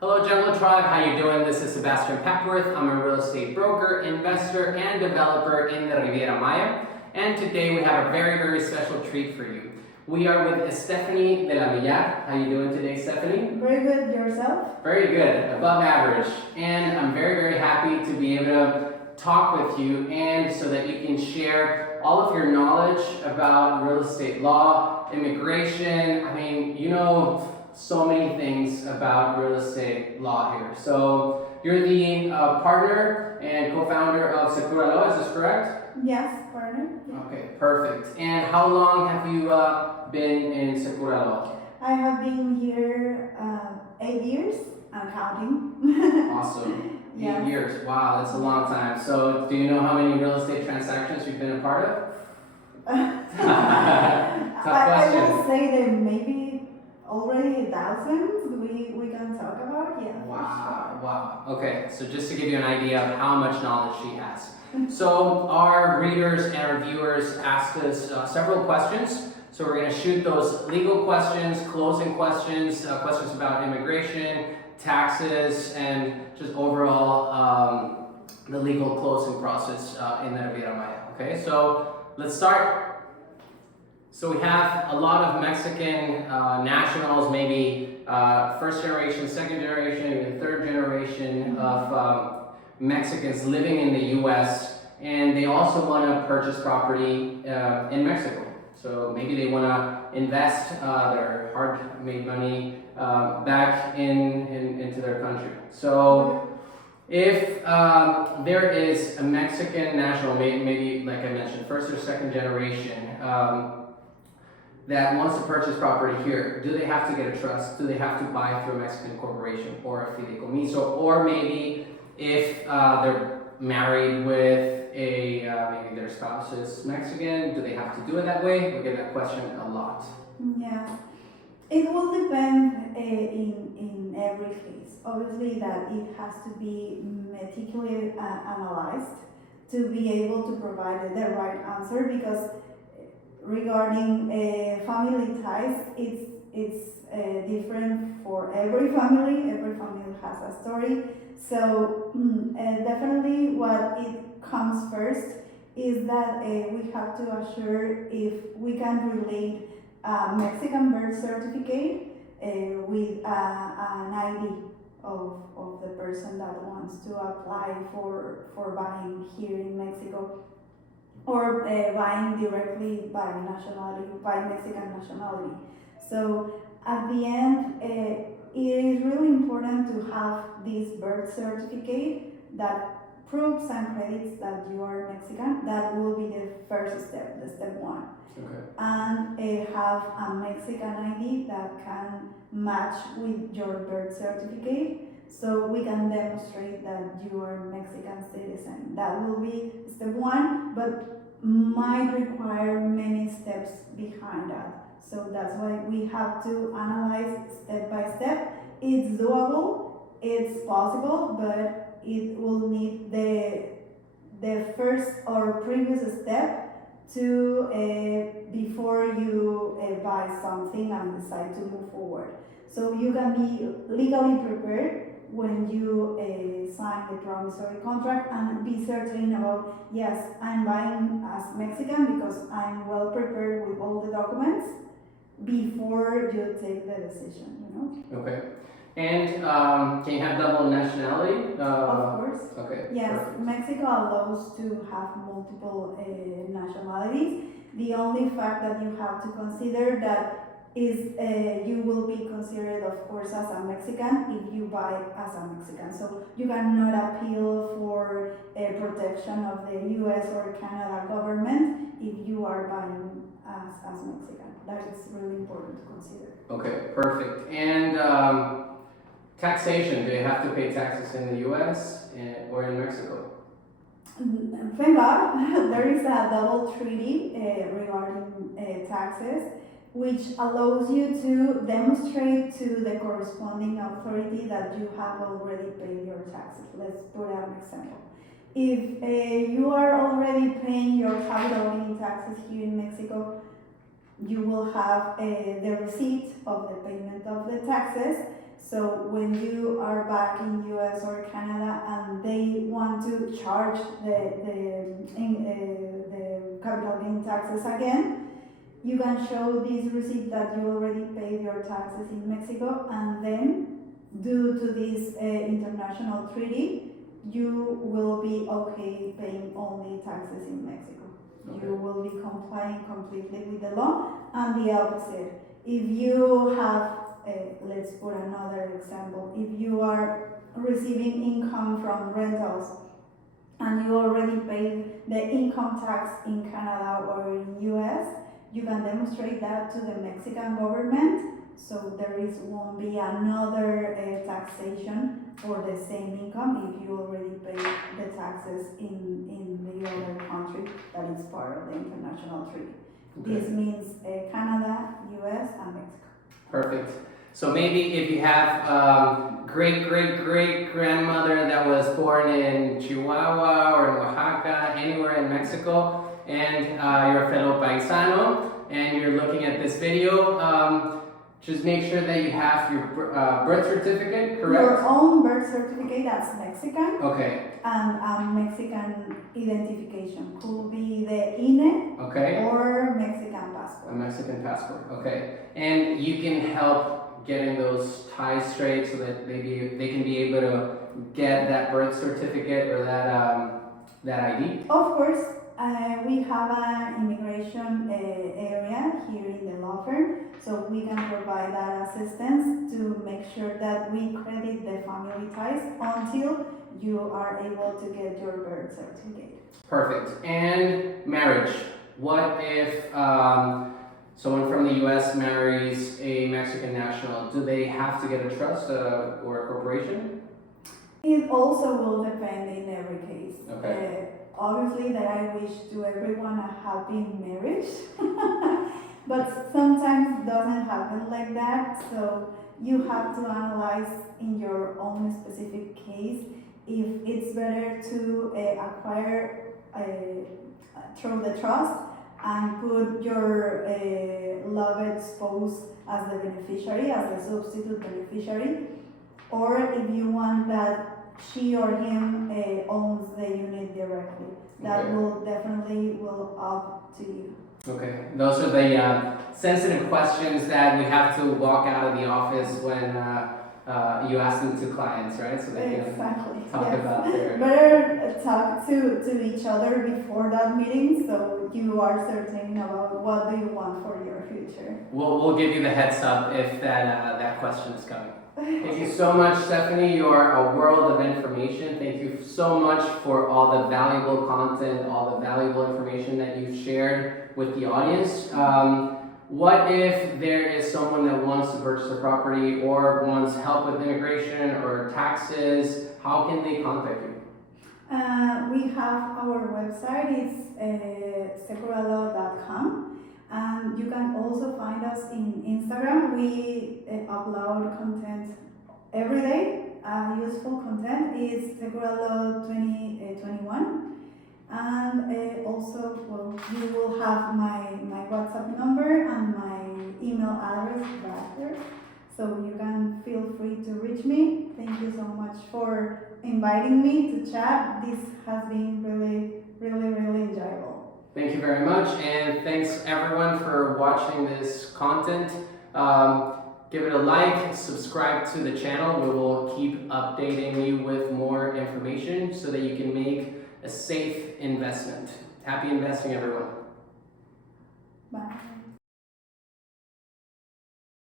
Hello Jungle Tribe, how you doing? This is Sebastian Papworth. I'm a real estate broker, investor, and developer in the Riviera Maya. And today we have a very, very special treat for you. We are with Stephanie de la Villar. How you doing today, Stephanie? Very good. Yourself? Very good, above average. And I'm very, very happy to be able to talk with you and so that you can share all of your knowledge about real estate law, immigration. I mean, you know so many things about real estate law here. So you're the partner and co-founder of Sekuralaw, is this correct? Yes, partner. Okay, perfect. And how long have you been in Sekuralaw? I have been here 8 years. I'm counting. Awesome. Yeah. 8 years. Wow, that's a long time. So do you know how many real estate transactions you've been a part of? Tough I question. will say that maybe already thousands we can talk about. Yeah. Wow, wow. Okay, so just to give you an idea of how much knowledge she has. So our readers and our viewers asked us several questions. So we're going to shoot those legal questions, closing questions, questions about immigration, taxes, and just overall the legal closing process in the Riviera Maya. Okay, so let's start. So we have a lot of Mexican nationals, maybe first generation, second generation, even third generation of Mexicans living in the U.S. and they also want to purchase property in Mexico. So maybe they want to invest their hard-made money back into their country. So if there is a Mexican national, maybe like I mentioned, first or second generation, that wants to purchase property here, do they have to get a trust? Do they have to buy through a Mexican corporation or a fideicomiso? Or maybe if they're married with maybe their spouse is Mexican, do they have to do it that way? We get that question a lot. Yeah. It will depend in every case. Obviously that it has to be meticulously analyzed to be able to provide the right answer, because regarding family ties, it's different for every family. Every family has a story. So definitely what it comes first is that we have to assure if we can relate Mexican birth certificate with an ID of the person that wants to apply for buying here in Mexico, or buying directly by nationality, by Mexican nationality. So at the end, it is really important to have this birth certificate that proves and credits that you are Mexican. That will be the first step, the step one. Okay. And have a Mexican ID that can match with your birth certificate, so we can demonstrate that you are a Mexican citizen. That will be step one, but might require many steps behind that. So that's why we have to analyze step by step. It's doable, it's possible, but it will need the first or previous step to before you buy something and decide to move forward. So you can be legally prepared when you sign the promissory contract and be certain about, yes, I'm buying as Mexican because I'm well prepared with all the documents before you take the decision, you know? Okay. And can you have double nationality? Of course. Okay. Yes, Perfect. Mexico allows to have multiple nationalities. The only fact that you have to consider that is you will be considered, of course, as a Mexican if you buy as a Mexican. So you cannot appeal for protection of the US or Canada government if you are buying as Mexican. That is really important to consider. Okay, perfect. And taxation, do you have to pay taxes in the US or in Mexico? Thank God, there is a double treaty regarding taxes, which allows you to demonstrate to the corresponding authority that you have already paid your taxes. Let's put an example. If you are already paying your capital gain taxes here in Mexico, you will have the receipt of the payment of the taxes. So when you are back in US or Canada and they want to charge the capital gain taxes again, you can show this receipt that you already paid your taxes in Mexico, and then due to this international treaty, you will be okay paying only taxes in Mexico. Okay. You will be complying completely with the law, and the opposite. If you have, let's put another example, if you are receiving income from rentals and you already paid the income tax in Canada or in US, you can demonstrate that to the Mexican government, so won't be another taxation for the same income if you already paid the taxes in the other country that is part of the international treaty. Okay. This means Canada, US, and Mexico. Perfect. So maybe if you have great-great-great-grandmother that was born in Chihuahua or in Oaxaca, anywhere in Mexico, and you're a fellow paisano, and you're looking at this video, just make sure that you have your birth certificate, correct? Your own birth certificate, that's Mexican, Okay. and Mexican identification. Could be the INE Okay. or Mexican A passport. Mexican passport. Okay. And you can help getting those ties straight so that they can be able to get that birth certificate or that ID. Of course, we have an immigration area here in the law firm, so we can provide that assistance to make sure that we credit the family ties until you are able to get your birth certificate. Perfect. And marriage. What if someone from the US marries a Mexican national? Do they have to get a trust or a corporation? It also will depend in every case. Okay. Obviously that I wish to everyone a happy marriage, but sometimes it doesn't happen like that, so you have to analyze in your own specific case if it's better to acquire through the trust and put your loved spouse as the beneficiary, as the substitute beneficiary, or if you want that she or him owns the unit directly. That Okay. will definitely up to you. Okay. Those are the sensitive questions that we have to walk out of the office when you ask them to clients, right? So they can Exactly. talk Yes. about their... Better talk to each other before that meeting, so you are certain about what do you want for your future. We'll give you the heads up if that question is coming. Thank you so much, Stephanie. You are a world of information. Thank you so much for all the valuable content, all the valuable information that you've shared with the audience. What if there is someone that wants to purchase a property or wants help with immigration or taxes? How can they contact you? We have our website, it's Sekuralaw.com. And you can also find us in Instagram. We upload content every day. Useful content is Sekuralaw 2021. And also, well, you will have my WhatsApp number and my email address right there. So you can feel free to reach me. Thank you so much for inviting me to chat. This has been really enjoyable. Thank you very much, and thanks everyone for watching this content. Give it a like, subscribe to the channel. We will keep updating you with more information so that you can make a safe investment. Happy investing, everyone. Bye.